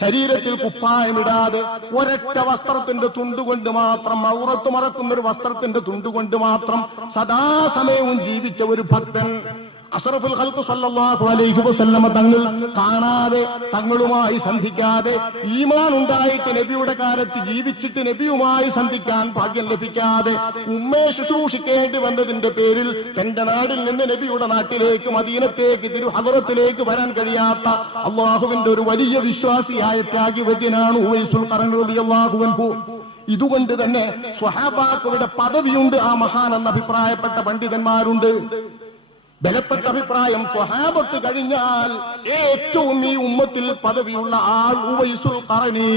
ശരീരത്തിൽ കുപ്പായമിടാതെ ഒരൊറ്റ വസ്ത്രത്തിന്റെ തുണ്ടുകൊണ്ട് മാത്രം ഔറത്ത് മറക്കുന്ന ഒരു വസ്ത്രത്തിന്റെ തുണ്ടുകൊണ്ട് മാത്രം സദാസമയവും ജീവിച്ച ഒരു ഭക്തൻ. അഷറഫുൽ ഖൽക്ക് സല്ലല്ലാഹു അലൈഹി വസല്ലമ തങ്ങൾ കാണാതെ തങ്ങളുമായി സന്ധിക്കാതെ ഈമാൻ ഉണ്ടായിട്ട് നബിയുടെ കാലത്ത് ജീവിച്ചിട്ട് നബിയുമായി സന്ധിക്കാൻ ഭാഗ്യം ലഭിക്കാതെ ഉമ്മയെ ശുശ്രൂഷിക്കേണ്ടി വന്നതിന്റെ പേരിൽ തന്റെ നാടിൽ നിന്ന് നബിയുടെ നാട്ടിലേക്ക് മദീനത്തേക്ക് തിരുഹദറത്തിലേക്ക് വരാൻ കഴിയാത്ത അള്ളാഹുവിന്റെ ഒരു വലിയ വിശ്വാസിയായ ത്യാഗിവര്യനാണ് ഉവൈസുൽ കറങ്ങുഅള്ളാഹുവൻഹു ഇതുകൊണ്ട് തന്നെ സ്വഹാബാക്കളുടെ പദവിയുണ്ട് ആ മഹാൻ എന്ന് അഭിപ്രായപ്പെട്ട പണ്ഡിതന്മാരുണ്ട്. ബലപ്പെട്ട അഭിപ്രായം സ്വഹാബത്ത് കഴിഞ്ഞാൽ ഏറ്റവും ഈ ഉമ്മത്തിൽ പദവിയുള്ള ആൾ ഉവൈസുൽ കറണി.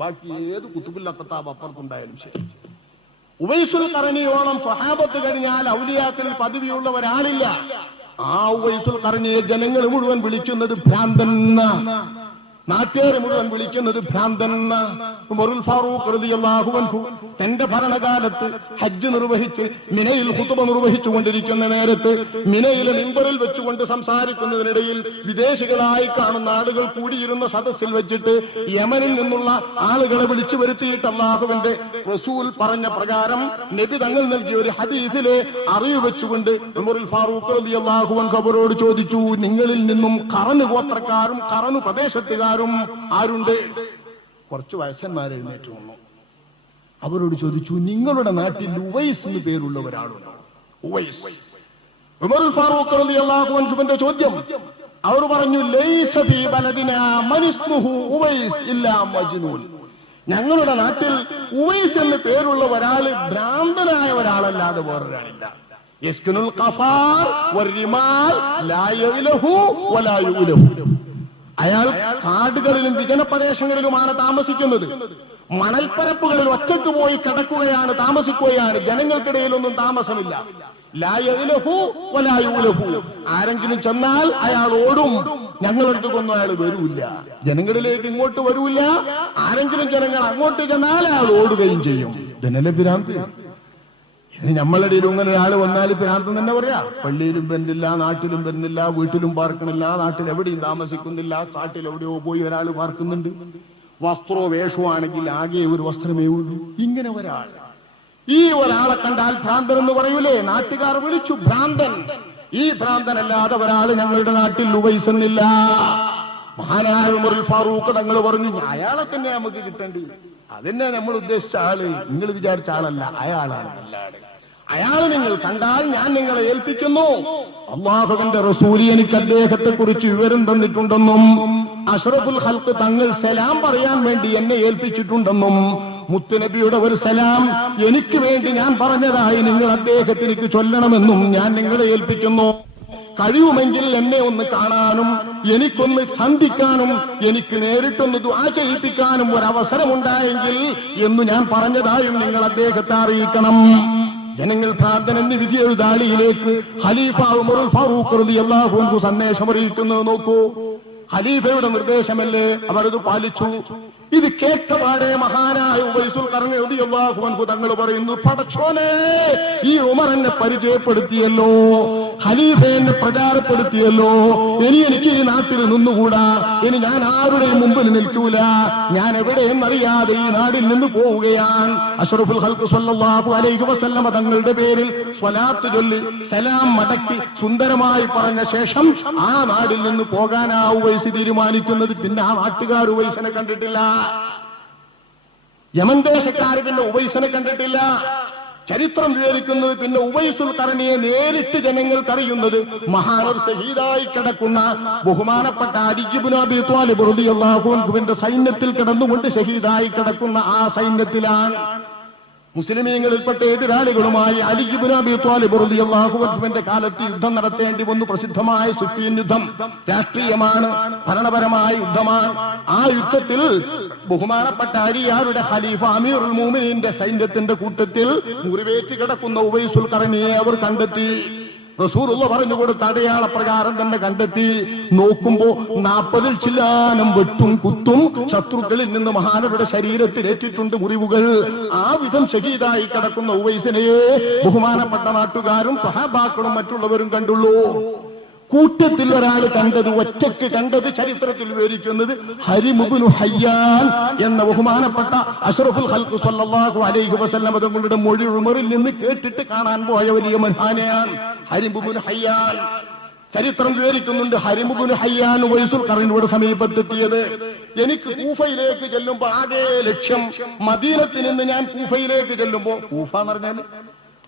ബാക്കി ഏത് കുത്തുബില്ലാത്ത കത്താബ് അപ്പുറത്തുണ്ടായാലും ശരി. ഉവൈസുൽ കറണിയോളം സ്വഹാബത്ത് കഴിഞ്ഞാൽ ഔലിയാത്തിൽ പദവിയുള്ള ഒരാളില്ല ആ ഉവൈസുൽ കറണിയെ ജനങ്ങൾ മുഴുവൻ വിളിക്കുന്നത് ഭ്രാന്തൻ നാട്ടുകാരെ മുഴുവൻ വിളിക്കുന്നത് ഭ്രാന്തൻ. ഉമറുൽ ഫാറൂഖ് റളിയല്ലാഹു അൻഹു തന്റെ ഭരണകാലത്ത് ഹജ്ജ് നിർവഹിച്ച് മിനയിൽ ഹുതുബ നിർവഹിച്ചുകൊണ്ടിരിക്കുന്ന നേരത്ത് മിനയിലെ മിമ്പറിൽ വെച്ചുകൊണ്ട് സംസാരിക്കുന്നതിനിടയിൽ വിദേശികളായി കാണുന്ന ആളുകൾ കൂടിയിരുന്ന സദസ്സിൽ വെച്ചിട്ട് യമനിൽ നിന്നുള്ള ആളുകളെ വിളിച്ചു വരുത്തിയിട്ട് അള്ളാഹുവിന്റെ റസൂൽ പറഞ്ഞ പ്രകാരം നബി തങ്ങൾ നൽകിയ ഒരു ഹദീസിലെ അറിവ് വെച്ചുകൊണ്ട് ഉമറുൽ ഫാറൂഖ് റളിയല്ലാഹു അൻഹു ചോദിച്ചു നിങ്ങളിൽ നിന്നും കറന് ഗോത്രക്കാരും കറനു പ്രദേശത്തുകാരും ആരുണ്ട്? കുറച്ച് വയസ്സന്മാരെ എഴുന്നേറ്റ് വന്നു അവരോട് ചോദിച്ചു നിങ്ങളുടെ നാട്ടിൽ ഉവൈസ് എന്ന് പേരുള്ള ഒരാളുണ്ടോ? ഉവൈസ്. ഫാറൂഖ് ചോദ്യം. അവർ പറഞ്ഞു ഉവൈസ് ഇല്ലാ ഞങ്ങളുടെ നാട്ടിൽ ഉവൈസ് എന്ന് പേരുള്ള ഒരാൾ ഭ്രാന്തനായ ഒരാളല്ലാതെ വേറൊരാളില്ല. യസ്കുനുൽ കഫാർ വരിമാൽ ലാ വലായുലഹു വലാ യുലഹു അയാൾ കാടുകളിലും വിജനപ്രദേശങ്ങളിലുമാണ് താമസിക്കുന്നത്. മണൽപ്പരപ്പുകളിൽ ഒറ്റയ്ക്ക് പോയി കിടക്കുകയാണ് താമസിക്കുകയാണ്. ജനങ്ങൾക്കിടയിലൊന്നും താമസമില്ല. ലായലഹു വലായൂലഹു ആരെങ്കിലും ചെന്നാൽ അയാൾ ഓടും. ഞങ്ങളെടുത്തൊന്നും അയാൾ വരൂല്ല. ജനങ്ങളിലേക്ക് ഇങ്ങോട്ട് വരൂല്ല. ആരെങ്കിലും ജനങ്ങൾ അങ്ങോട്ട് ചെന്നാൽ അയാൾ ഓടുകയും ചെയ്യും. ജനലെ ഭ്രാന്തി ഇനി നമ്മളുടെ ഇങ്ങനെ ഒരാൾ വന്നാൽ ഭ്രാന്തം തന്നെ പറയാ. പള്ളിയിലും വരുന്നില്ല നാട്ടിലും വരുന്നില്ല വീട്ടിലും പാർക്കണില്ല നാട്ടിൽ എവിടെയും താമസിക്കുന്നില്ല കാട്ടിൽ എവിടെയോ പോയി ഒരാൾ പാർക്കുന്നുണ്ട്. വസ്ത്രോ വേഷമോ ആണെങ്കിൽ ആകെ ഒരു വസ്ത്രമേ ഉള്ളൂ. ഇങ്ങനെ ഒരാൾ. ഈ ഒരാളെ കണ്ടാൽ ഭ്രാന്തൻ എന്ന് പറയൂലേ? നാട്ടുകാർ വിളിച്ചു ഭ്രാന്തൻ ഈ ഭ്രാന്തനല്ലാതെ ഒരാൾ ഞങ്ങളുടെ നാട്ടിൽ ഉപയോഗിക്കുന്നില്ല മഹാനായ മുറിൽ ഫാറൂഖ് തങ്ങൾ പറഞ്ഞു അയാളെ തന്നെ നമുക്ക് കിട്ടേണ്ടി അതന്നെ നമ്മൾ ഉദ്ദേശിച്ച ആൾ? നിങ്ങൾ വിചാരിച്ച ആളല്ല അയാളാണ്. അല്ലാതെ അയാൾ നിങ്ങൾ കണ്ടാൽ ഞാൻ നിങ്ങളെ ഏൽപ്പിക്കുന്നു. അള്ളാഹുവിന്റെ റസൂലി എനിക്ക് അദ്ദേഹത്തെ കുറിച്ച് വിവരം തന്നിട്ടുണ്ടെന്നും അഷ്റഫുൽ ഹൽക്ക് തങ്ങൾ സലാം പറയാൻ വേണ്ടി എന്നെ ഏൽപ്പിച്ചിട്ടുണ്ടെന്നും മുത്തുനബിയുടെ ഒരു സലാം എനിക്ക് വേണ്ടി ഞാൻ പറഞ്ഞതായി നിങ്ങൾ അദ്ദേഹത്തിന് ചൊല്ലണമെന്നും ഞാൻ നിങ്ങളെ ഏൽപ്പിക്കുന്നു. കഴിയുമെങ്കിൽ എന്നെ ഒന്ന് കാണാനും എനിക്കൊന്ന് സന്ധിക്കാനും എനിക്ക് നേരിട്ടൊന്ന് ദുആ ചെയ്യിപ്പിക്കാനും ഒരവസരമുണ്ടായെങ്കിൽ എന്ന് ഞാൻ പറഞ്ഞതായും നിങ്ങൾ അദ്ദേഹത്തെ അറിയിക്കണം. ജനങ്ങൾ പ്രാർത്ഥന എന്ന് വിധി എഴുതാളിയിലേക്ക് ഖലീഫ ഉമറുൽ ഫാറൂഖ് സന്ദേശം അറിയിക്കുന്നത് നോക്കൂ. ഖലീഫയുടെ നിർദ്ദേശമല്ലേ? അവരത് പാലിച്ചു. ഇത് കേട്ടപാടെ മഹാനായ കറങ്ങുഅള്ളാഹു അൻഹു തങ്ങൾ പറയുന്നു പടച്ചോനെ ഈ ഉമർ എന്നെ പരിചയപ്പെടുത്തിയല്ലോ ഖലീഫ എന്നെ പ്രചാരപ്പെടുത്തിയല്ലോ ഇനി എനിക്ക് ഈ നാട്ടിൽ നിന്നുകൂടാ ഇനി ഞാൻ ആരുടെ മുമ്പിൽ നിൽക്കൂല ഞാൻ എവിടെയും അറിയാതെ ഈ നാടിൽ നിന്ന് പോവുകയാണ്. അഷറഫുൽ ഹൽക്ക് സല്ലല്ലാഹു അലൈഹി വസല്ലമ തങ്ങളുടെ പേരിൽ സ്വലാത്ത് ചൊല്ലി സലാം മടക്കി സുന്ദരമായി പറഞ്ഞ ശേഷം ആ നാടിൽ നിന്ന് ആ ഉവൈസ് തീരുമാനിക്കുന്നത്. പിന്നെ ആ നാട്ടുകാർ ഉവൈസിനെ കണ്ടിട്ടില്ല. യമൻ ദേശക്കാർ പിന്നെ ഉവൈസിനെ കണ്ടിട്ടില്ല. ചരിത്രം വിവരിക്കുന്നത് പിന്നെ ഉവൈസുൽ കറണിയെ നേരിട്ട് ജനങ്ങൾക്കറിയുന്നത് മഹാനർ ഷഹീദായി കിടക്കുന്ന ബഹുമാനപ്പെട്ട അരിജിബുനാബി ത്വാലിബ് റളിയല്ലാഹു അൻഹുവിന്റെ സൈന്യത്തിൽ കിടന്നുകൊണ്ട് ഷഹീദായി കിടക്കുന്ന ആ സൈന്യത്തിലാണ് മുസ്ലിമീങ്ങളിൽപ്പെട്ട എതിരാളികളുമായി അലിജിബുൻ അബി ത്വാലിബ് റളിയല്ലാഹു അൻഹുവിന്റെ കാലത്ത് യുദ്ധം നടത്തേണ്ടി വന്നു. പ്രസിദ്ധമായ സുഫീൻ യുദ്ധം രാഷ്ട്രീയമാണ് ഭരണപരമായ യുദ്ധമാണ്. ആ യുദ്ധത്തിൽ ബഹുമാനപ്പെട്ട അരിയാരുടെ ഖലീഫ അമീറുൽ മൂമിനിന്റെ സൈന്യത്തിന്റെ കൂട്ടത്തിൽ മുറിവേറ്റ് കിടക്കുന്ന ഉബൈസുൽ കറമിയെ അവർ കണ്ടെത്തി. റസൂറുള്ള പറഞ്ഞു കൊടുത്ത അടയാള പ്രകാരം തന്നെ കണ്ടെത്തി. നോക്കുമ്പോ നാൽപ്പതിൽ ചില്ലാനം വെട്ടും കുത്തും ശത്രുക്കളിൽ നിന്ന് മഹാനവരുടെ ശരീരത്തിൽ ഏറ്റിട്ടുണ്ട് മുറിവുകൾ. ആ വിധം ഷഹീദായി കിടക്കുന്ന ഉവൈസിനെയെ ബഹുമാനപ്പെട്ട നാട്ടുകാരും സഹാബാക്കളും മറ്റുള്ളവരും കണ്ടുള്ളൂ. കൂട്ടത്തിൽ ഒരാൾ കണ്ടത് ഒറ്റയ്ക്ക് കണ്ടത് ചരിത്രത്തിൽ വിവരിക്കുന്നത് ഹരിമുബുനു ഹയ്യാൻ എന്ന ബഹുമാനപ്പെട്ട അഷറഫുൽ ഹൽക്കു സല്ലാഹു അലൈഹി വസല്ലം തങ്ങളുടെ മൊഴി ഉമറിൽ നിന്ന് കേട്ടിട്ട് കാണാൻ പോയ വലിയ മഹാനയാണ് ഹരിമുബുനു ഹയ്യാൻ ചരിത്രം വിവരിക്കുന്നുണ്ട് ഹരിമുബുനു ഹയ്യാൻ വയസ്സുൽ കറിനോട് സമീപത്തെത്തിയത്. എനിക്ക് കൂഫയിലേക്ക് ചെല്ലുമ്പോ ആകെ ലക്ഷ്യം മദീനത്തിൽ നിന്ന് ഞാൻ കൂഫയിലേക്ക് ചെല്ലുമ്പോ കൂഫ എന്ന് പറഞ്ഞാൽ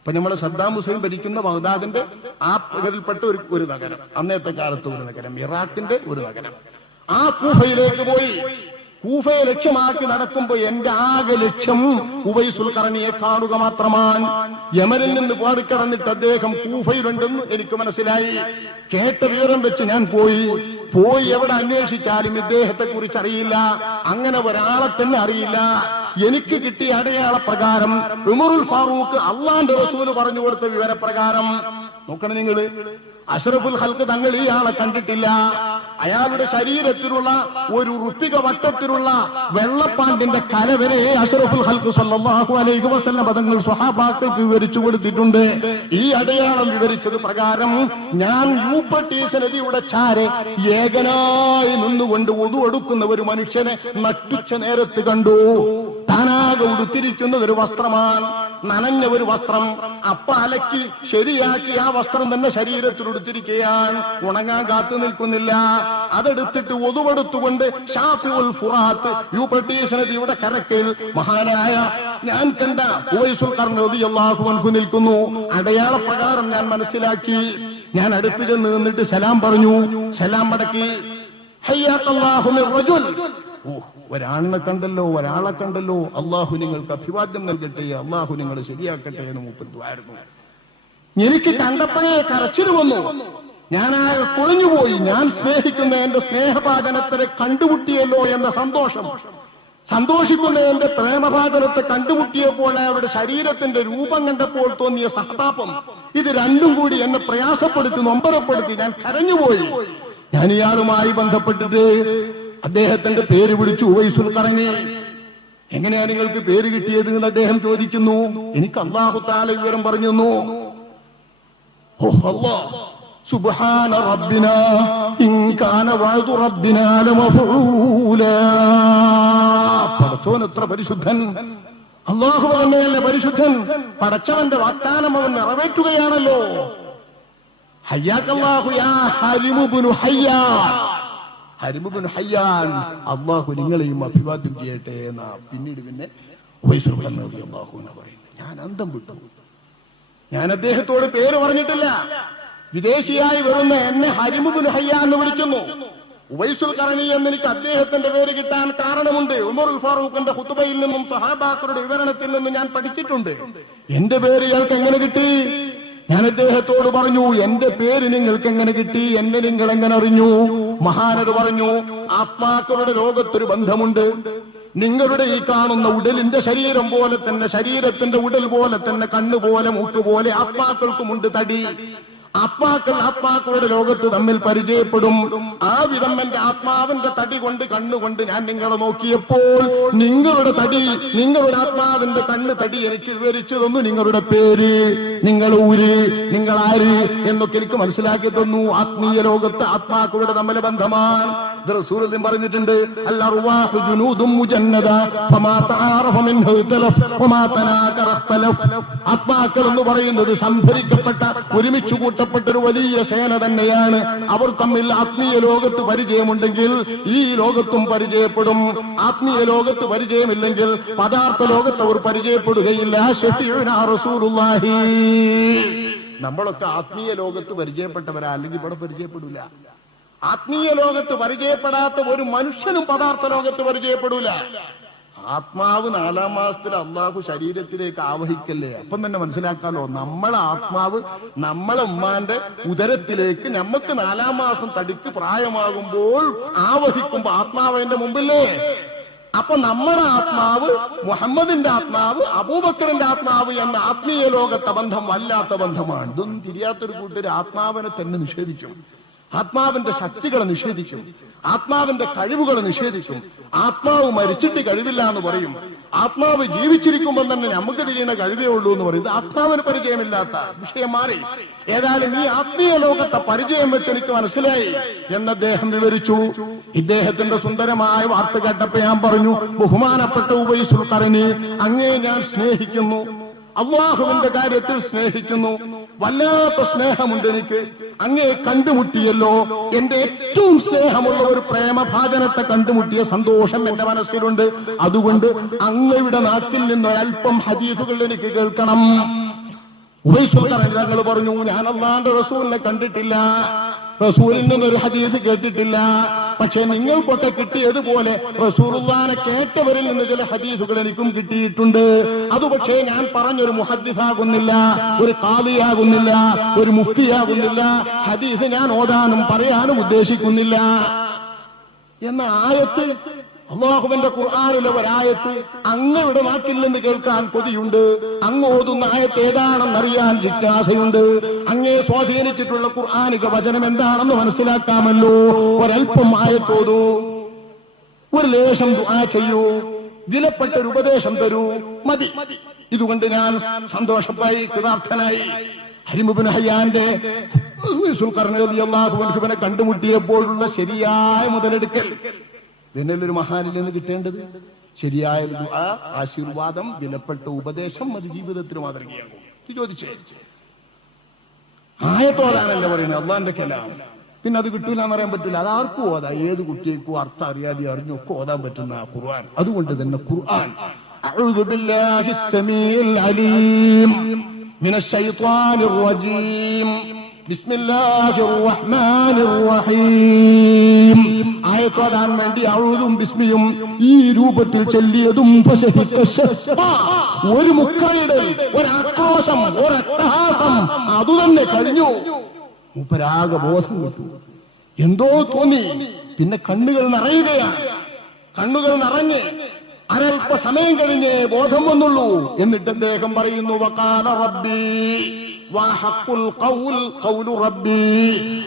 ഇപ്പൊ നമ്മൾ സദ്ദാം ഹുസൈൻ ഭരിക്കുന്ന ബഗ്ദാദിന്റെ ആ ഇവരിൽപ്പെട്ട ഒരു ഒരു നഗരം. അന്നത്തെ കാലത്ത് ഒരു നഗരം. ഇറാഖിന്റെ ഒരു നഗരം. ആ കൂഫയിലേക്ക് പോയി. കൂഫയെ ലക്ഷ്യമാക്കി നടക്കുമ്പോ എന്റെ ആകെ ലക്ഷ്യം ഉവൈസുൽ കറണിയെ കാണുക മാത്രമാണ്. യമനിൽ നിന്ന് പാടിക്കടന്നിട്ട് അദ്ദേഹം കൂഫയിലുണ്ടെന്ന് എനിക്ക് മനസ്സിലായി. കേട്ട വിവരം വെച്ച് ഞാൻ പോയി. പോയി എവിടെ അന്വേഷിച്ചാലും ഇദ്ദേഹത്തെ കുറിച്ച് അറിയില്ല. അങ്ങനെ ഒരാളെ തന്നെ അറിയില്ല. എനിക്ക് കിട്ടിയ അടയാള പ്രകാരം ഉമറുൽ ഫാറൂഖ് അള്ളാന്റെ റസൂൽ പറഞ്ഞു കൊടുത്ത വിവരപ്രകാരം നോക്കണം നിങ്ങൾ അഷറഫുൽ ഹൽക്ക് തങ്ങൾ ഈ ആളെ കണ്ടിട്ടില്ല. അയാളുടെ ശരീരത്തിലുള്ള ഒരു റുത്തിക വട്ടത്തിലുള്ള വെള്ളപ്പാണ്ടിന്റെ കലവരെ അഷറഫുൽ ഹൽക്ക് സല്ലല്ലാഹു അലൈഹി വസല്ലം പദങ്ങൾ സ്വഹാബാക്കൾക്ക് വിവരിച്ചു കൊടുത്തിട്ടുണ്ട്. ഈ അടയാളം വിവരിച്ചത് പ്രകാരം ഞാൻ യൂപ്പട്ടീസ് നദിയുടെ ചാരെ ഏകനായി നിന്നുകൊണ്ട് ഒതു എടുക്കുന്ന ഒരു മനുഷ്യനെ നട്ടുച്ച നേരത്ത് കണ്ടു. താനാകെ ഉടുത്തിരിക്കുന്നത് ഒരു വസ്ത്രമാണ്. നനഞ്ഞ ഒരു വസ്ത്രം അപ്പ അലക്കി ശരിയാക്കി ആ വസ്ത്രം തന്നെ ശരീരത്തിൽ ഉടുത്തിരിക്കുകയാണ് ഉണങ്ങാൻ കാത്തു നിൽക്കുന്നില്ല. അതെടുത്തിട്ട് ഒതുവെടുത്തുകൊണ്ട് ഷാഫിഉൽ ഫുറാത്ത് യു നദിയുടെ കരക്കിൽ മഹാനായ ഞാൻ കണ്ട ഉവൈസുൽ കർണോദിയല്ലാഹു അൻഹു നിൽക്കുന്നു. അടയാള പ്രകാരം ഞാൻ മനസ്സിലാക്കി. ഞാൻ അടുത്ത് ചെന്ന് നിന്നിട്ട് സലാം പറഞ്ഞു. സലാം മടക്കി റജുൽ. ഓ ഒരാളിനെ കണ്ടല്ലോ ഒരാളെ കണ്ടല്ലോ. അള്ളാഹു നിങ്ങൾക്ക് അഭിവാദ്യം നൽകട്ടെ അള്ളാഹു നിങ്ങൾ ശരിയാക്കട്ടെ എന്ന് മൂപ്പത്തുമായിരുന്നു എനിക്ക് കണ്ടപ്പോഴേ കരച്ചിൽ വന്നു. ഞാൻ ആ ഞാൻ സ്നേഹിക്കുന്ന എന്റെ സ്നേഹപാചനത്തിനെ കണ്ടുമുട്ടിയല്ലോ എന്ന സന്തോഷം. സന്തോഷിക്കുന്ന എന്റെ പ്രേമഭാചനത്തെ കണ്ടുമുട്ടിയപ്പോൾ അവരുടെ ശരീരത്തിന്റെ രൂപം കണ്ടപ്പോൾ തോന്നിയ സഹതാപം. ഇത് രണ്ടും കൂടി എന്നെ പ്രയാസപ്പെടുത്തി നൊമ്പരപ്പെടുത്തി. ഞാൻ കരഞ്ഞുപോയി. ഞാൻ ഇയാളുമായി ബന്ധപ്പെട്ടിട്ട് അദ്ദേഹത്തിന്റെ പേര് വിളിച്ചു ഉവൈസുൽ കറങ്ങി എങ്ങനെയാ നിങ്ങൾക്ക് പേര് കിട്ടിയത് എന്ന് അദ്ദേഹം ചോദിക്കുന്നു. എനിക്ക് അള്ളാഹു താല വിവരം പറഞ്ഞു തന്നു സുബ്ഹാന റബ്ബിന ഇൻ കാന വഅദു റബ്ബിന ലമഫഊല. പടച്ചോൻ എത്ര പരിശുദ്ധൻ. അള്ളാഹു പറഞ്ഞ പരിശുദ്ധൻ. പടച്ചവന്റെ വാഗ്ദാനം അവൻ നിറവേറ്റുകയാണല്ലോ. ഹയ്യാക്കല്ലാഹു യാ ഹരിമുബ്നു ഹയ്യാൻ ഹരിമുബ്നു ഹയ്യാൻ. അള്ളാഹു നിങ്ങളെയും അഭിവാദ്യം ചെയ്യട്ടെ എന്ന പിന്നീട് പിന്നെ അള്ളാഹു എന്ന് പറയുന്നത് ഞാൻ അന്തം വിട്ടു. ഞാൻ അദ്ദേഹത്തോട് പേര് പറഞ്ഞിട്ടില്ല. വിദേശിയായി വരുന്ന എന്നെ ഹരിമുബുൽ ഹയ്യ എന്ന് വിളിക്കുന്നു. ഉവൈസുൽ കറണി എന്ന് എനിക്ക് അദ്ദേഹത്തിന്റെ പേര് കിട്ടാൻ കാരണമുണ്ട്. ഉമറുൽ ഫാറൂഖിന്റെ ഹുത്തുബയിൽ നിന്നും സഹാബാക്കളുടെ വിവരണത്തിൽ നിന്നും ഞാൻ പഠിച്ചിട്ടുണ്ട്. എന്റെ പേര് ഇയാൾക്ക് എങ്ങനെ കിട്ടി? ഞാൻ അദ്ദേഹത്തോട് പറഞ്ഞു എന്റെ പേര് നിങ്ങൾക്ക് എങ്ങനെ കിട്ടി? എന്നെ നിങ്ങൾ എങ്ങനെ അറിഞ്ഞു? മഹാനത് പറഞ്ഞു ആത്മാക്കളുടെ ലോകത്തൊരു ബന്ധമുണ്ട്. നിങ്ങളുടെ ഈ കാണുന്ന ഉടലിന്റെ ശരീരം പോലെ തന്നെ ശരീരത്തിന്റെ ഉടൽ പോലെ തന്നെ കണ്ണുപോലെ മൂക്കുപോലെ ആത്മാക്കൾക്കുമുണ്ട് തടി. ആത്മാക്കൾ അപ്പാക്കളുടെ ലോകത്ത് തമ്മിൽ പരിചയപ്പെടും. ആ വിധം എന്റെ ആത്മാവിന്റെ തടി കൊണ്ട് കണ്ണുകൊണ്ട് ഞാൻ നിങ്ങളെ നോക്കിയപ്പോൾ നിങ്ങളുടെ തടി നിങ്ങളുടെ ആത്മാവിന്റെ കണ്ണ് തടി എനിക്ക് വിവരിച്ചു തന്നു നിങ്ങളുടെ പേര്. നിങ്ങൾ ഊര് നിങ്ങൾ ആര് എന്നൊക്കെ എനിക്ക് മനസ്സിലാക്കി തന്നു. ആത്മീയ ലോകത്ത് ആത്മാക്കളുടെ തമ്മിലെ ബന്ധമാണ്. പറഞ്ഞിട്ടുണ്ട്. ആത്മാക്കൾ എന്ന് പറയുന്നത് സംഭരിക്കപ്പെട്ട ഒരുമിച്ച് കൂട്ടപ്പെട്ട ഒരു വലിയ സേന തന്നെയാണ്. അവർ തമ്മിൽ ആത്മീയ ലോകത്ത് പരിചയമുണ്ടെങ്കിൽ ഈ ലോകത്തും പരിചയപ്പെടും. ആത്മീയ ലോകത്ത് പരിചയമില്ലെങ്കിൽ പദാർത്ഥ ലോകത്ത് അവർ പരിചയപ്പെടുകയില്ല. റസൂലുള്ളാഹി. നമ്മളൊക്കെ ആത്മീയ ലോകത്ത് പരിചയപ്പെട്ടവരാ അല്ലെങ്കിൽ ഇവിടെ പരിചയപ്പെടില്ല ആത്മീയ ലോകത്ത് പരിചയപ്പെടാത്ത ഒരു മനുഷ്യനും പദാർത്ഥ ലോകത്ത് പരിചയപ്പെടൂല. ആത്മാവ് നാലാം മാസത്തിൽ അള്ളാഹു ശരീരത്തിലേക്ക് ആവഹിക്കല്ലേ? അപ്പം തന്നെ മനസ്സിലാക്കാലോ നമ്മളെ ആത്മാവ് നമ്മളെ ഉമ്മാന്റെ ഉദരത്തിലേക്ക് നമുക്ക് നാലാം മാസം തടിക്ക് പ്രായമാകുമ്പോൾ ആവഹിക്കുമ്പോ ആത്മാവ് എന്റെ മുമ്പില്ലേ? അപ്പൊ നമ്മുടെ ആത്മാവ് മുഹമ്മദിന്റെ ആത്മാവ് അബൂബക്കറിന്റെ ആത്മാവ് എന്ന ആത്മീയ ലോകത്തെ ബന്ധം വല്ലാത്ത ബന്ധമാണ്. ഇതൊന്നും തിരിയാത്തൊരു കൂട്ടർ ആത്മാവിനെ തന്നെ നിഷേധിച്ചു ആത്മാവിന്റെ ശക്തികളെ നിഷേധിക്കും. ആത്മാവിന്റെ കഴിവുകളെ നിഷേധിക്കും. ആത്മാവ് മരിച്ചിട്ട് കഴിവില്ല എന്ന് പറയും. ആത്മാവ് ജീവിച്ചിരിക്കുമ്പോൾ തന്നെ നമുക്ക് തിരിയുന്ന കഴിവേ ഉള്ളൂ എന്ന് പറയും. ഇത് ആത്മാവിന് പരിചയമില്ലാത്ത വിഷയം മാറി. ഏതായാലും ഈ ആത്മീയ ലോകത്തെ പരിചയം വെച്ച് എനിക്ക് മനസ്സിലായി എന്ന് അദ്ദേഹം വിവരിച്ചു. ഇദ്ദേഹത്തിന്റെ സുന്ദരമായ വാർത്ത കേട്ടപ്പോ ഞാൻ പറഞ്ഞു ബഹുമാനപ്പെട്ട ഉപൈസുൽ കറനി അങ്ങേ ഞാൻ സ്നേഹിക്കുന്നു. അള്ളാഹുവിന്റെ കാര്യത്തിൽ സ്നേഹിക്കുന്നു. വല്ലാത്ത സ്നേഹമുണ്ട് എനിക്ക്. അങ്ങേ കണ്ടുമുട്ടിയല്ലോ. എന്റെ ഏറ്റവും സ്നേഹമുള്ള ഒരു പ്രേമഭാചനത്തെ കണ്ടുമുട്ടിയ സന്തോഷം എന്റെ മനസ്സിലുണ്ട്. അതുകൊണ്ട് അങ്ങയുടെ നാട്ടിൽ നിന്ന് ഒരൽപ്പം ഹദീസുകൾ എനിക്ക് കേൾക്കണം. തങ്ങൾ പറഞ്ഞു ഞാൻ അള്ളാന്റെ റസൂലിനെ കണ്ടിട്ടില്ല. റസൂലിൽ നിന്നൊരു ഹദീസ് കേട്ടിട്ടില്ല. പക്ഷെ നിങ്ങൾക്കൊക്കെ കിട്ടിയതുപോലെ റസൂറുല്ലാനെ കേട്ടവരിൽ നിന്ന് ചില ഹദീസുകൾ എനിക്കും കിട്ടിയിട്ടുണ്ട്. അത് പക്ഷേ ഞാൻ പറഞ്ഞൊരു മുഹദ്ദിസാകുന്നില്ല ഒരു കാവിയാകുന്നില്ല ഒരു മുഫ്തിയാകുന്നില്ല ഹദീസ് ഞാൻ ഓതാനും പറയാനും ഉദ്ദേശിക്കുന്നില്ല. എന്ന ആയത്ത് അള്ളാഹുവിന്റെ ഖുർആാനിലെ ഒരായത്ത് അങ്ങ് ഇവിടെ വാക്കില്ലെന്ന് കേൾക്കാൻ കൊതിയുണ്ട്. അങ്ങ് ഓതുന്ന ആയത്ത് ഏതാണെന്നറിയാൻ ജിജ്ഞാസയുണ്ട്. അങ്ങേ സ്വാധീനിച്ചിട്ടുള്ള ഖുർആാനിക വചനം എന്താണെന്ന് മനസ്സിലാക്കാമല്ലോ. ഒരൽപ്പം ആയത്തോതൂ ഒരു ലേശം ദുആ ചെയ്യൂ. വിലപ്പെട്ട ഒരു ഉപദേശം തരൂ. മതി. ഇതുകൊണ്ട് ഞാൻ സന്തോഷമായി കൃതാർത്ഥനായി. ഹരിമുബിൻ ഹയ്യാന്റെ അള്ളാഹുബനെ കണ്ടുമുട്ടിയപ്പോഴുള്ള ശരിയായ മുതലെടുക്കൽ. ഇതിനൊരു മഹാനിൽ നിന്ന് കിട്ടേണ്ടത് ശരിയായ ഒരു ദുആ, ആശീർവാദം വിലപ്പെട്ട ഉപദേശം അത് ജീവിതത്തിന് മാതൃകയാകും ഇത് ചോദിച്ചേ ആയത്തോടാണല്ലേ പറയുന്നത് അള്ളാന്റെ കലാം പിന്നെ അത് കിട്ടൂല എന്ന് പറയാൻ പറ്റില്ല അത് ആർക്കും ഓതാ ഏത് കുട്ടികൾക്കും അർത്ഥം അറിയാതെ അറിഞ്ഞൊക്കെ ഓതാൻ പറ്റുന്ന ആ ഖുർആൻ അതുകൊണ്ട് തന്നെ ഖുർആൻ أعوذ بالله السميع العليم من الشيطان الرجيم ബിസ്മി ആയത്തോടാൻ വേണ്ടി അഴുതും ബിസ്മിയും ഈ രൂപത്തിൽ ചൊല്ലിയതും ഒരു മുക്കളുടെ ഒരാക്രോശം ഒരട്ടഹാസം അതുതന്നെ കഴിഞ്ഞു. മൂപ്പരാകെ ബോധം കിട്ടു എന്തോ തോന്നി. പിന്നെ കണ്ണുകൾ നിറയുകയാണ്. കണ്ണുകൾ നിറഞ്ഞ് അരൽപ്പ സമയം കഴിഞ്ഞേ ബോധം വന്നുള്ളൂ. എന്നിട്ട് അദ്ദേഹം പറയുന്നു വക്കാല റബ്ബി. വഹഖുൽ ഖൗൽ ഖൗലു റബ്ബി.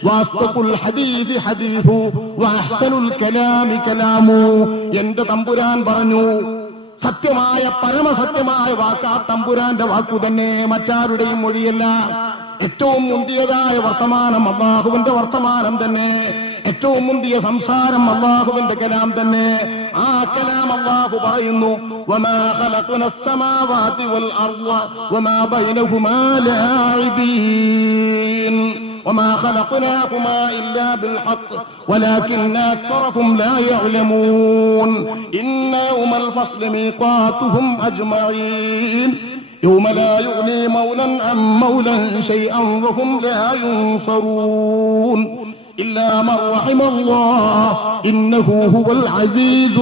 واصدق الحديث ഹദീഹു واحسن കലാമി കലാമു. എന്റെ തമ്പുരാൻ പറഞ്ഞു. സത്യമായ പരമസത്യമായ വാക്ക് ആ തമ്പുരാന്റെ വാക്കു തന്നെ മറ്റാരുടെയും മൊഴിയല്ല. ഏറ്റവും മുന്തിയതായ വർത്തമാനം അള്ളാഹുവിന്റെ വർത്തമാനം തന്നെ. ഏറ്റവും മുന്തിയ സംസാരം അള്ളാഹുവിന്റെ കലാം തന്നെ ആ കലാം അള്ളാഹു പറയുന്നു وما خلقنا السماوات والأرض وما بينهما لاعبين وما خلقناهما إلا بالحق ولكن أكثرهم لا يعلمون إن يوم الفصل ميقاتهم أجمعين يوم لا يغني مولا عن مولا شيئا وهم لا ينصرون إلا من رحم الله إنه هو العزيز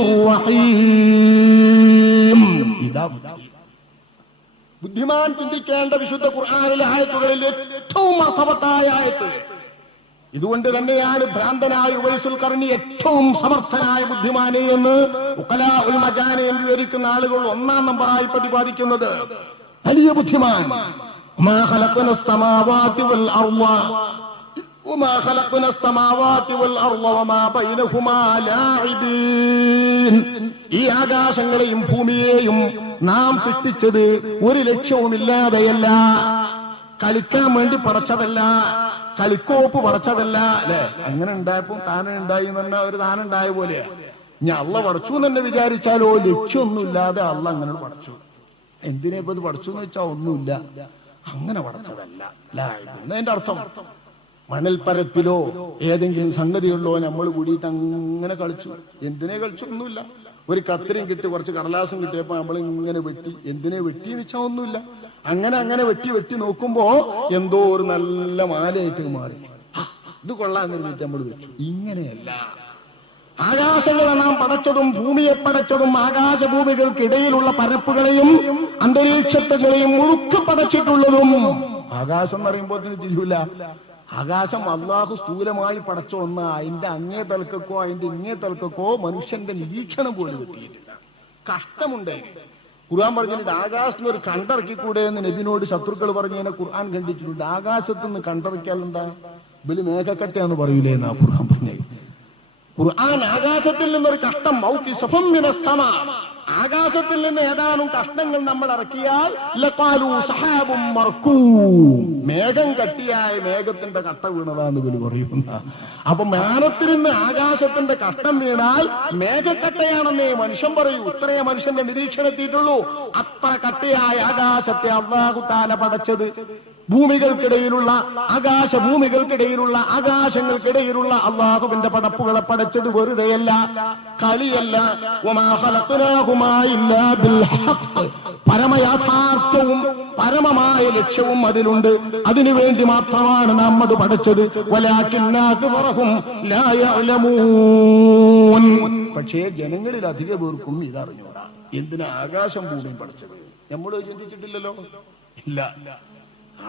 الرحيم إذا ബുദ്ധിമാൻ ചിന്തിക്കേണ്ട വിശുദ്ധ ഖുർആാനിലെ ആയത്തുകളിൽ ഏറ്റവും അർത്ഥവത്തായ ആയത്ത് ഇതുകൊണ്ട് തന്നെയാണ് ഭ്രാന്തനായ ഉവൈസുൽ കർണി ഏറ്റവും സമർത്ഥനായ ബുദ്ധിമാനെ എന്ന് ഉക്കലാ ഉൽ മജാനെ എന്ന് വിവരിക്കുന്ന ആളുകൾ ഒന്നാം നമ്പറായി പ്രതിപാദിക്കുന്നത് വലിയ ബുദ്ധിമാൻ മാ ഖലഖന السماوات والأرض وما خلقنا السماوات والأرض وما بينهما لاعبين ഈ ആകാശങ്ങളെയും ഭൂമിയെയും നാം സൃഷ്ടിച്ചത് ഒരു ലക്ഷ്യവുമില്ലാതെയല്ല കളിക്കാൻ വേണ്ടി പടച്ചതല്ല കളിക്കോപ്പ് പടച്ചതല്ല അല്ലെ അങ്ങനെ ഉണ്ടായപ്പോ താനെ ഉണ്ടായി എന്ന് പറഞ്ഞാൽ ഒരു താനുണ്ടായ പോലെയാ ഞാൻ അള്ള പടച്ചു എന്ന് തന്നെ വിചാരിച്ചാലോ ലക്ഷ്യമൊന്നുമില്ലാതെ അള്ള അങ്ങനെ പടച്ചു എന്തിനെ ഇപ്പൊ ഇത് പഠിച്ചു എന്ന് വെച്ചാൽ ഒന്നുമില്ല അങ്ങനെ പഠിച്ചതല്ല എന്നതിന്റെ അർത്ഥം മണൽപ്പരപ്പിലോ ഏതെങ്കിലും സംഗതികളിലോ നമ്മൾ കൂടിയിട്ട് അങ്ങനെ കളിച്ചു. എന്തിനെ കളിച്ചു ഒന്നുമില്ല ഒരു കത്തിരിയും കിട്ടി കുറച്ച് കടലാസും കിട്ടിയപ്പോ നമ്മൾ ഇങ്ങനെ വെട്ടി. എന്തിനെ വെട്ടി വെച്ചാൽ ഒന്നുമില്ല. അങ്ങനെ അങ്ങനെ വെട്ടി വെട്ടി നോക്കുമ്പോ എന്തോ ഒരു നല്ല മാലയായിട്ട് മാറി. ഇത് കൊള്ളാന്ന് പറഞ്ഞിട്ട് നമ്മൾ വെച്ചു. ഇങ്ങനെയല്ല. ആകാശങ്ങളെ നാം പടച്ചതും ഭൂമിയെ പടച്ചതും ആകാശഭൂമികൾക്കിടയിലുള്ള പരപ്പുകളെയും അന്തരീക്ഷത്തുകളെയും മുറുക്ക് പടച്ചിട്ടുള്ളതും ആകാശം എന്ന് പറയുമ്പോൾ തിരിയൂല. ആകാശം അള്ളാഹു സ്ഥൂലമായി പടച്ച ഒന്ന്. അതിന്റെ അങ്ങേ തലക്കോ അതിന്റെ ഇങ്ങേ തലക്കോ മനുഷ്യന്റെ നിരീക്ഷണം പോലും എത്തിയിട്ടില്ല. കഷ്ടമുണ്ട്. ഖുർആൻ പറഞ്ഞിട്ട് ആകാശത്തിൽ ഒരു കണ്ടിറക്കിക്കൂടെ എന്ന് നബിനോട് ശത്രുക്കൾ പറഞ്ഞതിനെ ഖുർആൻ കണ്ടിട്ടുണ്ട് ആകാശത്ത് നിന്ന് കണ്ടിറക്കിയാലെന്താ? ബലി മേഘക്കട്ടയാന്ന് പറയൂലേ എന്നാ ഖുർആൻ പറഞ്ഞത്. ഖുർആൻ ആകാശത്തിൽ നിന്നൊരു കഷ്ടം. ആകാശത്തിൽ നിന്ന് ഏതാനും കഷ്ണങ്ങൾ നമ്മൾ ഇറക്കിയാൽ ലഖാലു സഹാബും മറക്കൂ മേഘം കട്ടിയായ മേഘത്തിന്റെ കട്ട വീണതാണ് ഇവർ പറയുന്ന അപ്പൊ മേഘത്തിൽ നിന്ന് ആകാശത്തിന്റെ കഷ്ടം വീണാൽ മേഘക്കട്ടയാണെന്നേ മനുഷ്യൻ പറയൂ. ഇത്രയേ മനുഷ്യന്റെ നിരീക്ഷണം എത്തിയിട്ടുള്ളൂ. അത്ര കട്ടയായ ആകാശത്തെ അള്ളാഹുത്താല പടച്ചത്. ഭൂമികൾക്കിടയിലുള്ള ആകാശ ഭൂമികൾക്കിടയിലുള്ള ആകാശങ്ങൾക്കിടയിലുള്ള അള്ളാഹുവിന്റെ പടപ്പുകളെ പടച്ചത് വെറുതെയല്ല കളിയല്ല. ഹഖ്. പരമയാഥാർത്ഥവും പരമമായ ലക്ഷ്യവും അതിലുണ്ട്. അതിനുവേണ്ടി മാത്രമാണ് നാം അത് പഠിച്ചത് പക്ഷേ ജനങ്ങളിൽ അധിക പേർക്കും ഇതറിഞ്ഞൂടാ. എന്തിനാ ആകാശം ഭൂമിയും പഠിച്ചത്? നമ്മൾ ചിന്തിച്ചിട്ടില്ലല്ലോ. ഇല്ല.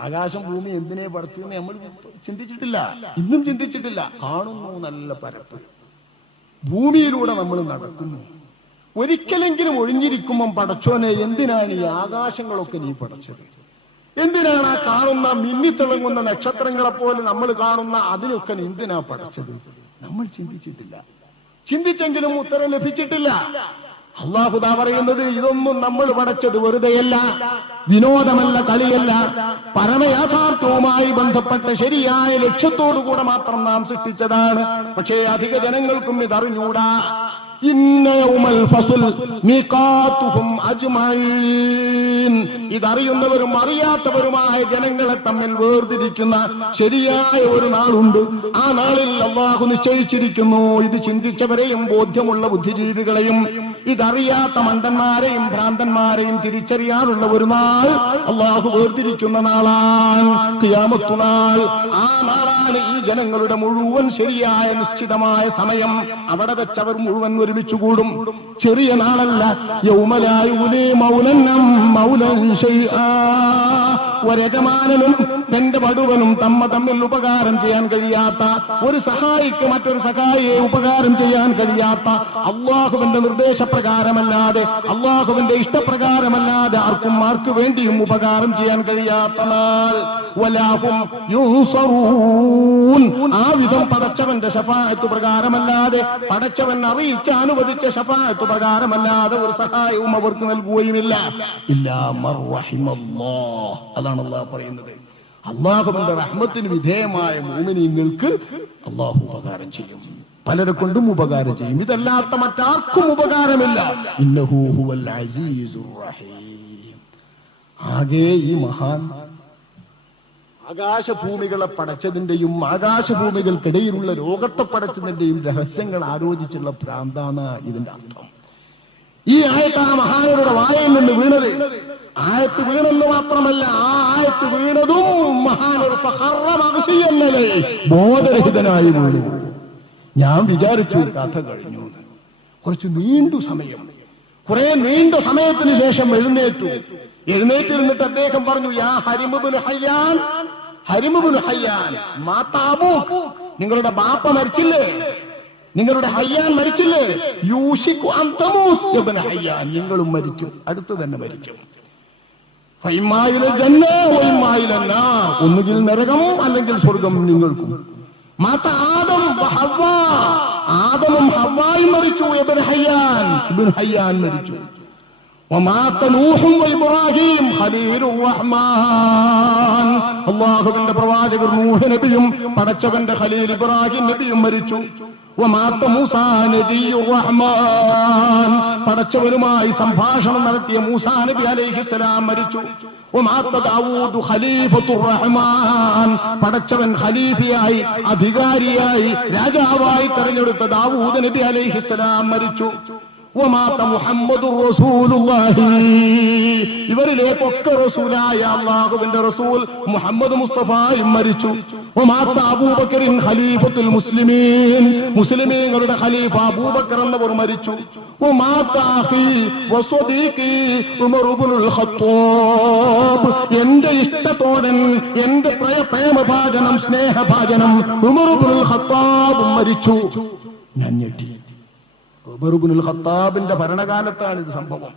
ആകാശം ഭൂമി എന്തിനെ പഠിച്ചെന്ന് നമ്മൾ ചിന്തിച്ചിട്ടില്ല. ഇന്നും ചിന്തിച്ചിട്ടില്ല. കാണുന്നു നല്ല പരപ്പ്. ഭൂമിയിലൂടെ നമ്മൾ നടക്കുന്നു. ഒരിക്കലെങ്കിലും ഒഴിഞ്ഞിരിക്കുമ്പം പടച്ചോനെ എന്തിനാണ് ഈ ആകാശങ്ങളൊക്കെ നീ പടച്ചത്? എന്തിനാണ് ആ കാണുന്ന മിന്നിത്തിളങ്ങുന്ന നക്ഷത്രങ്ങളെ പോലെ നമ്മൾ കാണുന്ന അതിനൊക്കെ എന്തിനാ പടച്ചത്? നമ്മൾ ചിന്തിച്ചിട്ടില്ല. ചിന്തിച്ചെങ്കിലും ഉത്തരം ലഭിച്ചിട്ടില്ല. അള്ളാഹുദ പറയുന്നത് ഇതൊന്നും നമ്മൾ പടച്ചത് വെറുതെയല്ല വിനോദമല്ല കളിയല്ല. പരമയാഥാർത്ഥവുമായി ബന്ധപ്പെട്ട ശരിയായ ലക്ഷ്യത്തോടുകൂടെ മാത്രം നാം സൃഷ്ടിച്ചതാണ്. പക്ഷേ അധിക ജനങ്ങൾക്കും ഇതറിഞ്ഞൂടാ. ഇതറിയുന്നവരും അറിയാത്തവരുമായ ജനങ്ങളെ തമ്മിൽ വേർതിരിക്കുന്ന ശരിയായ ഒരു നാളുണ്ട്. ആ നാളിൽ അള്ളാഹു നിശ്ചയിച്ചിരിക്കുന്നു. ഇത് ചിന്തിച്ചവരെയും ബോധ്യമുള്ള ബുദ്ധിജീവികളെയും ഇതറിയാത്ത മണ്ടന്മാരെയും ഭ്രാന്തന്മാരെയും തിരിച്ചറിയാനുള്ള ഒരു നാൾ അള്ളാഹു വേർതിരിക്കുന്ന നാളാണ്. ഖിയാമത്തു നാൾ ആ നാളാണ് ഈ ജനങ്ങളുടെ മുഴുവൻ ശരിയായ നിശ്ചിതമായ സമയം അവിടെ വെച്ചവർ മുഴുവൻ ഒരുമിച്ച് കൂടും ചെറിയ നാളല്ല യൗമലായുലേ മൗലൻ ശൈആ. ഒരജമാനനും തന്റെ വടുവനും തമ്മ തമ്മിൽ ഉപകാരം ചെയ്യാൻ കഴിയാത്ത ഒരു സഹായിക്ക് മറ്റൊരു സഹായിയെ ഉപകാരം ചെയ്യാൻ കഴിയാത്ത അള്ളാഹുവിന്റെ നിർദ്ദേശപ്രകാരമല്ലാതെ അള്ളാഹുവിന്റെ ഇഷ്ടപ്രകാരമല്ലാതെ ആർക്കും ആർക്ക് വേണ്ടിയും ഉപകാരം ചെയ്യാൻ കഴിയാത്ത നാൾ വലാഹും. ആ വിധം പടച്ചവന്റെ ശഫായത്ത് പ്രകാരമല്ലാതെ പടച്ചവൻ അറിയിച്ച് അനുവദിച്ച ശഫായത്ത് പ്രകാരമല്ലാതെ ഒരു സഹായവും അവർക്ക് നൽകുകയുമില്ല. ഇല്ലാ അതാണ് അള്ളാഹ് പറയുന്നത്. അള്ളാഹുവിന്റെ റഹ്മത്തിന് വിധേയമായ മൂമിനീങ്ങൾക്ക് അള്ളാഹു ഉപകാരം ചെയ്യും. പലരെ കൊണ്ടും ഉപകാരം ചെയ്യും. ഇതല്ലാത്ത മറ്റാർക്കും ഉപകാരമില്ല. ആകെ ഈ മഹാൻ ആകാശഭൂമികളെ പടച്ചതിന്റെയും ആകാശഭൂമികൾക്കിടയിലുള്ള ലോകത്തെ പടച്ചതിന്റെയും രഹസ്യങ്ങൾ ആലോചിച്ചുള്ള ഭ്രാന്താണ് ഇതിന്റെ അർത്ഥം. ഈ ആയത്താണ് മഹാനവരുടെ വായിൽ നിന്ന് വീണത്. ആയത്ത് വീണെന്ന് മാത്രമല്ല ആ ആയത്ത് വീണതും മഹാനൊരു എന്നല്ലേ ബോധരഹിതനായി വീണു. ഞാൻ വിചാരിച്ചു കഥ കഴിഞ്ഞു. കുറച്ച് നീണ്ടു സമയം. കുറെ നീണ്ട സമയത്തിന് ശേഷം എഴുന്നേറ്റു. എഴുന്നേറ്റിരുന്നിട്ട് അദ്ദേഹം പറഞ്ഞു യാ ഹരിമുബുൽ ഹയ്യാൻ ഹരിമുബുൽ ഹയ്യാൻ മാതാബൂ നിങ്ങളുടെ ബാപ്പ മരിച്ചില്ലേ? നിങ്ങളുടെ ഹയ്യാൻ മരിച്ചില്ലേ? യൂഷിക്കു അന്തമൂ ഹയ്യാൻ നിങ്ങളും മരിക്കും അടുത്ത് തന്നെ മരിക്കും. ഒന്നുകിൽ നരകം അല്ലെങ്കിൽ സ്വർഗം നിങ്ങൾക്കും. മാത്ത ആദം ഹവ്വ. ആദമും ഹവ്വായും മരിച്ചു ഇബ്ൻ ഹയ്യാൻ. ഇബ്ൻ ഹയ്യാൻ മരിച്ചു. അള്ളാഹുവിന്റെ പ്രവാചകർ നൂഹ് നബിയും പടച്ചവന്റെ ഖലീൽ ഇബ്രാഹിം നബിയും മരിച്ചു. പടച്ചവരുമായി സംഭാഷണം നടത്തിയ മൂസാ നബി അലൈഹിസ്സലാം മരിച്ചു. പടച്ചവൻ ഖലീഫിയായി അധികാരിയായി രാജാവായി തെരഞ്ഞെടുത്ത ദാവൂദ് നബി അലൈഹിസ്സലാം മരിച്ചു. ഇവരിലേക്കൊക്കെ റസൂലായ അള്ളാഹുവിന്റെ റസൂൽ മുഹമ്മദ് മുസ്തഫയും മരിച്ചു. ഒമാത്ത അബൂബക്കറിൻ ഖലീഫത്തുൽ മുസ്ലിമീൻ. മുസ്ലിമീങ്ങളുടെ ഖലീഫ അബൂബക്കർ എന്നവർ മരിച്ചു. എന്റെ ഇഷ്ടത്തോടൻ എന്റെ പ്രേമഭാജനം സ്നേഹഭാജനം ഉമറുബുൽ ഹത്താബും മരിച്ചു. ഞാൻ ഞെട്ടി. ഉമറുബുൽ ഖത്താബിന്റെ ഭരണകാലത്താണ് ഇത് സംഭവം.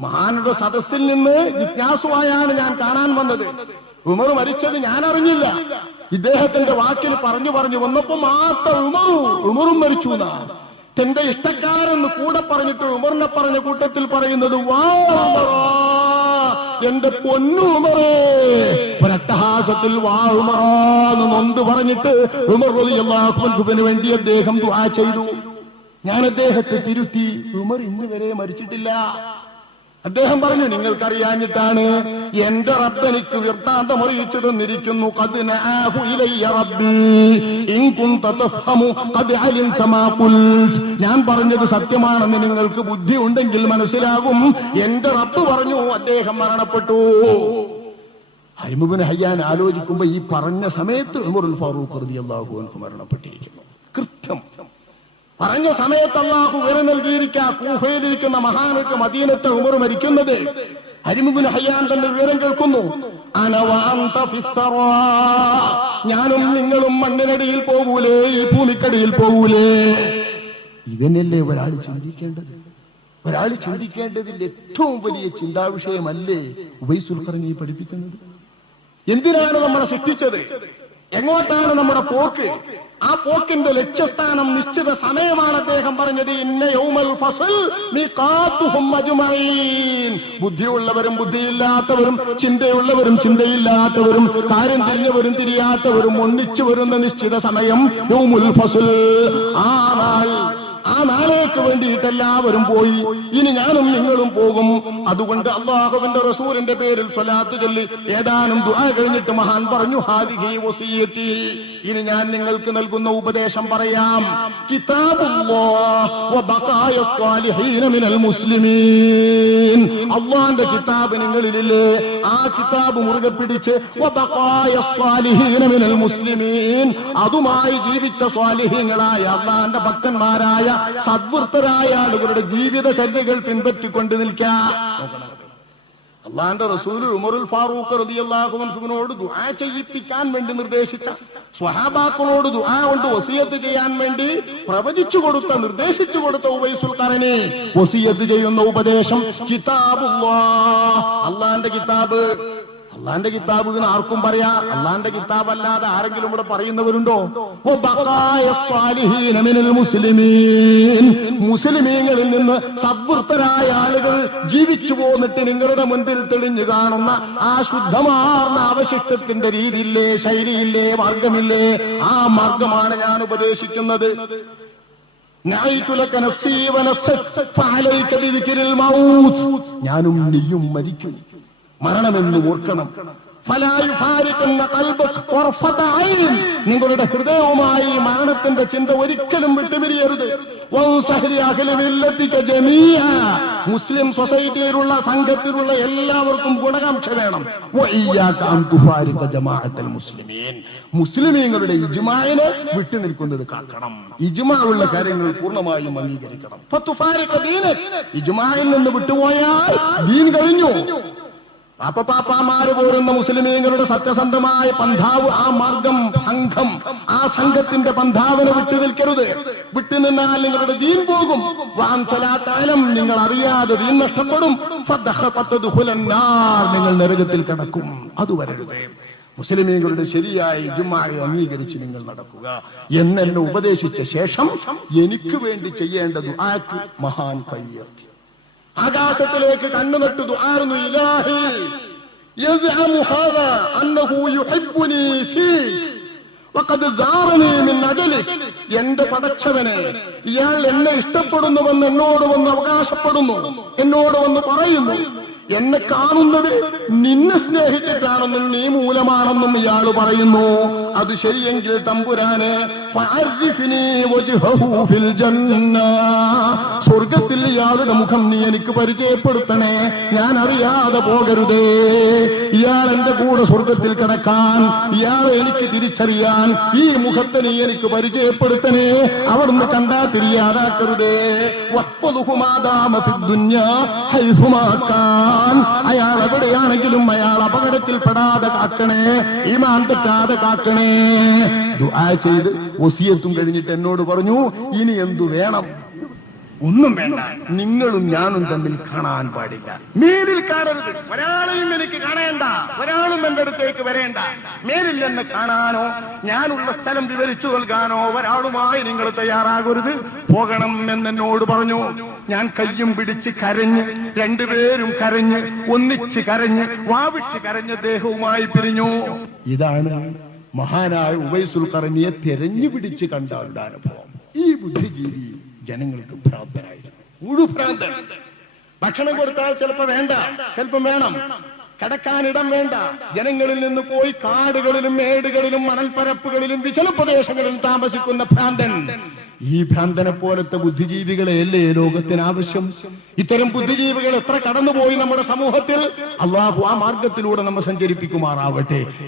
മഹാനുടെ സദസ്സിൽ നിന്ന് ജിജ്ഞാസുവായാണ് ഞാൻ കാണാൻ വന്നത്. ഉമർ മരിച്ചത് ഞാൻ അറിഞ്ഞില്ല. ഇദ്ദേഹത്തിന്റെ വാക്കിൽ പറഞ്ഞു പറഞ്ഞു വന്നപ്പോ മാത്രം ഉമറു ഉമറും മരിച്ചു എന്നാ. തന്റെ ഇഷ്ടക്കാരെന്ന് കൂടെ പറഞ്ഞിട്ട് ഉമറിനെ പറഞ്ഞ കൂട്ടത്തിൽ പറയുന്നത് വാ എന്റെ പൊന്നു വാ ഉമറാന്ന് നൊന്ത് പറഞ്ഞിട്ട് ഉമർ റളിയല്ലാഹുവിന് വേണ്ടി അദ്ദേഹം ദുആ ചെയ്തു. ഞാൻ അദ്ദേഹത്തെ തിരുത്തി. ഉമർ ഇന്ന് വരെ മരിച്ചിട്ടില്ല. അദ്ദേഹം പറഞ്ഞു നിങ്ങൾക്കറിയാഞ്ഞിട്ടാണ് എന്റെ റബ്ബെനിക്ക് വൃത്താന്തം അറിയിച്ചു തന്നിരിക്കുന്നു. "ഖദ് നആഹു ഇലയ്യ റബ്ബി. ഇൻ കുന്ത ഖദ് അലിംത മാ ഞാൻ പറഞ്ഞത് സത്യമാണെന്ന് നിങ്ങൾക്ക് ബുദ്ധി ഉണ്ടെങ്കിൽ മനസ്സിലാകും. എന്റെ റബ്ബ് പറഞ്ഞു അദ്ദേഹം മരണപ്പെട്ടു. ഹൈമുബിന് ഹയ്യാൻ ആലോചിക്കുമ്പോ ഈ പറഞ്ഞ സമയത്ത് ഉമറുൽ ഫാറൂഖ് മരണപ്പെട്ടിരിക്കുന്നു. കൃത്യം. പറഞ്ഞ സമയത്ത് അള്ളാഹു വിവരം നൽകിയിരിക്ക കൂഫയിലിരിക്കുന്ന മഹാനക്ക് മദീനത്തെ ഉമർ മരിക്കുന്നത്. ഹരിമുബിൻ ഹയ്യാൻ തന്റെ വിവരം കേൾക്കുന്നു. ഞാനും നിങ്ങളും മണ്ണിനടിയിൽ പോകൂലേ ഭൂമിക്കടിയിൽ പോകൂലേ. ഇതിനല്ലേ ഒരാൾ ചിന്തിക്കേണ്ടത്? ഒരാൾ ചിന്തിക്കേണ്ടതിൽ ഏറ്റവും വലിയ ചിന്താ വിഷയമല്ലേ ഉബൈസുൽ പറഞ്ഞ് പഠിപ്പിക്കുന്നത്? എന്തിനാണ് നമ്മളെ സൃഷ്ടിച്ചത്? എങ്ങോട്ടാണ് നമ്മുടെ പോക്ക്? ആ പോക്കിന്റെ ലക്ഷ്യസ്ഥാനം നിശ്ചിത സമയമാണ് അദ്ദേഹം പറഞ്ഞത്. ഇന്ന യൗമൽ ഫസൽ ബുദ്ധിയുള്ളവരും ബുദ്ധിയില്ലാത്തവരും ചിന്തയുള്ളവരും ചിന്തയില്ലാത്തവരും കാര്യം തിരിഞ്ഞവരും തിരിയാത്തവരും ഒന്നിച്ചു വരുന്ന നിശ്ചിത സമയം യൗമുൽ ആ നാൾ ആ നാളേക്ക് വേണ്ടിയിട്ട് എല്ലാവരും പോയി. ഇനി ഞാനും നിങ്ങളും പോകും. അതുകൊണ്ട് അള്ളാഹുവിന്റെ റസൂലിന്റെ പേരിൽ സ്വലാത്ത് ചൊല്ലി. ഏതാനും ദുആ കഴിഞ്ഞിട്ട് മഹാൻ പറഞ്ഞു ഹാദിഹി ഇനി ഞാൻ നിങ്ങൾക്ക് നൽകുന്ന ഉപദേശം പറയാം. മുസ്ലിമീൻ. അള്ളാന്റെ കിതാബ് നിങ്ങളിലില്ലേ? ആ കിതാബ് മുറുകെ പിടിച്ച് മുസ്ലിമീൻ. അതുമായി ജീവിച്ച സ്വാലിഹീങ്ങളായ അള്ളാന്റെ ഭക്തന്മാരായ സദ്വൃത്തരായ ആളുകളുടെ ജീവിത ജീവിതചര്യകൾ പിൻപറ്റിക്കൊണ്ട് നിൽക്കാം. അള്ളാന്റെ റസൂൽ ഉമറുൽ ഫാറൂഖ് റളിയല്ലാഹുവിനോട് ദുആ ചെയ്യിപ്പിക്കാൻ വേണ്ടി നിർദ്ദേശിച്ച സ്വഹാബാക്കളോട് ദുആ കൊണ്ട് വസിയത്ത് ചെയ്യാൻ വേണ്ടി പ്രവചിച്ചു കൊടുത്ത നിർദ്ദേശിച്ചു കൊടുത്ത ഉബൈസുൽ ഖറനി വസിയത്ത് ചെയ്യുന്ന ഉപദേശം കിതാബുല്ലാഹ് അള്ളാന്റെ കിതാബ് അള്ളാന്റെ കിതാബ് എന്ന് ആർക്കും പറയാ? അള്ളാന്റെ കിതാബ് അല്ലാതെ ആരെങ്കിലും ഇവിടെ പറയുന്നവരുണ്ടോ? മുസ്ലിമീങ്ങളിൽ നിന്ന് സദ്വൃത്തരായ ആളുകൾ ജീവിച്ചു പോന്നിട്ട് നിങ്ങളുടെ മുൻപിൽ തെളിഞ്ഞു കാണുന്ന ആ ശുദ്ധമാർന്ന അവശിഷ്ടത്തിന്റെ രീതിയില്ലേ ശൈലിയില്ലേ മാർഗമില്ലേ? ആ മാർഗമാണ് ഞാൻ ഉപദേശിക്കുന്നത്. ഞാനും നീയും മരിക്കും. മരണമെന്ന് ഓർക്കണം. നിങ്ങളുടെ ഹൃദയവുമായി മരണത്തിന്റെ ചിന്ത ഒരിക്കലും വിട്ടുപിരിയരുത്. മുസ്ലിം സൊസൈറ്റിയിലുള്ള സംഘത്തിലുള്ള എല്ലാവർക്കും ഗുണകാംക്ഷ വേണം. മുസ്ലിമീൻ. മുസ്ലിമീങ്ങളുടെ ഇജ്മായിനെ വിട്ടുനിൽക്കുന്നത് കാക്കണം. ഇജ്മാ ഉള്ള കാര്യങ്ങൾ പൂർണമായും അംഗീകരിക്കണം. ഇജ്മായിൽ നിന്ന് വിട്ടുപോയാൽ ദീൻ കഴിഞ്ഞു. പാപ്പപ്പാപ്പാമാര് പോരുന്ന മുസ്ലിമീങ്ങളുടെ സത്യസന്ധമായ പന്ഥാവ് ആ മാർഗം സംഘം. ആ സംഘത്തിന്റെ പന്ഥാവിനെ വിട്ടു നിൽക്കരുത്. വിട്ടു നിന്നാൽ നിങ്ങളുടെ ദീൻ പോകും. വാൻസലാത്താലും നിങ്ങൾ അറിയാതെ ദീൻ നഷ്ടപ്പെടും. നിങ്ങൾ നരകത്തിൽ കിടക്കും. അത് മുസ്ലിമീങ്ങളുടെ ശരിയായ ഇജുമാരെ അംഗീകരിച്ച് നിങ്ങൾ നടക്കുക. എന്നെന്നെ ഉപദേശിച്ച ശേഷം എനിക്ക് വേണ്ടി ചെയ്യേണ്ടത് ആക്ക് മഹാൻ കയ്യർത്തി ആകാശത്തിലേക്ക് കണ്ണുനട്ടു ദുആർന്നു ഇലാഹി يزعم هذا أنه يحبني فيك وقد زارني من أجلك എന്റെ പടച്ചവനെ ഇയാൾ എന്നെ ഇഷ്ടപ്പെടുന്നുവെന്ന് എന്നോട് വന്ന് അവകാശപ്പെടുന്നു എന്നോട് വന്ന് പറയുന്നു എന്നെ കാണുന്നത് നിന്നെ സ്നേഹിച്ചിട്ടാണെന്നും നീ മൂലമാണെന്നും ഇയാൾ പറയുന്നു. അത് ശരിയെങ്കിൽ തമ്പുരാന്. സ്വർഗത്തിൽ ഇയാളുടെ മുഖം നീ എനിക്ക് പരിചയപ്പെടുത്തണേ. ഞാൻ അറിയാതെ പോകരുതേ. ഇയാൾ എന്റെ കൂടെ സ്വർഗത്തിൽ കിടക്കാൻ ഇയാളെ എനിക്ക് തിരിച്ചറിയാൻ ഈ മുഖത്തെ നീ എനിക്ക് പരിചയപ്പെടുത്തണേ. അവിടുന്ന് കണ്ടാ തിരിയാതാക്കരുതേ. വഹ്ഫദുഹുമാദാമ ഫിദ്ദുന്യാ ഹൈസുമാക്കാൻ അയാൾ എവിടെയാണെങ്കിലും അയാൾ അപകടത്തിൽപ്പെടാതെ കാക്കണേ. ഈമാൻ തെറ്റാതെ കാക്കണേ. ദുആ ചെയ്ത് വസിയത്തും കഴിഞ്ഞിട്ട് എന്നോട് പറഞ്ഞു ഇനി എന്തു വേണം? ഒന്നും വേണ്ട. നിങ്ങളും ഞാനും തമ്മിൽ കാണാൻ പാടില്ല. മേലിൽ കാണരുത്. ഒരാളെയും എനിക്ക് ഒരാളും എന്റെ അടുത്തേക്ക് വരേണ്ട. മേലില്ലെന്ന് എന്നെ കാണാനോ ഞാനുള്ള സ്ഥലം വിവരിച്ചു നൽകാനോ ഒരാളുമായി നിങ്ങൾ തയ്യാറാകരുത്. പോകണം എന്നെന്നോട് പറഞ്ഞു. ഞാൻ കയ്യും പിടിച്ച് കരഞ്ഞ് രണ്ടുപേരും കരഞ്ഞ് ഒന്നിച്ച് കരഞ്ഞ് വാവിട്ട് കരഞ്ഞ ദേഹവുമായി പിരിഞ്ഞു. ഇതാണ് മഹാനായ ഉവൈസുൽ കറമിയെ തെരഞ്ഞു പിടിച്ച് കണ്ട അനുഭവം. ഈ ബുദ്ധിജീവി ജനങ്ങൾക്ക് ഭ്രാന്തനായിരുന്നു മുഴുഭ്രാന്തൻ ഭക്ഷണം കൊടുത്താൽ ചിലപ്പോ വേണ്ട ചിലപ്പം വേണം. കിടക്കാനിടം വേണ്ട. ജനങ്ങളിൽ നിന്ന് പോയി കാടുകളിലും മേടുകളിലും മണൽപ്പരപ്പുകളിലും വിശല പ്രദേശങ്ങളിലും താമസിക്കുന്ന ഭ്രാന്തൻ. ഈ ഭ്രാന്തനെ പോലത്തെ ബുദ്ധിജീവികളെയല്ലേ ലോകത്തിന് ആവശ്യം? ഇത്തരം ബുദ്ധിജീവികൾ എത്ര കടന്നുപോയി നമ്മുടെ സമൂഹത്തിൽ? അള്ളാഹു ആ മാർഗത്തിലൂടെ നമ്മൾ സഞ്ചരിപ്പിക്കുമാറാവട്ടെ.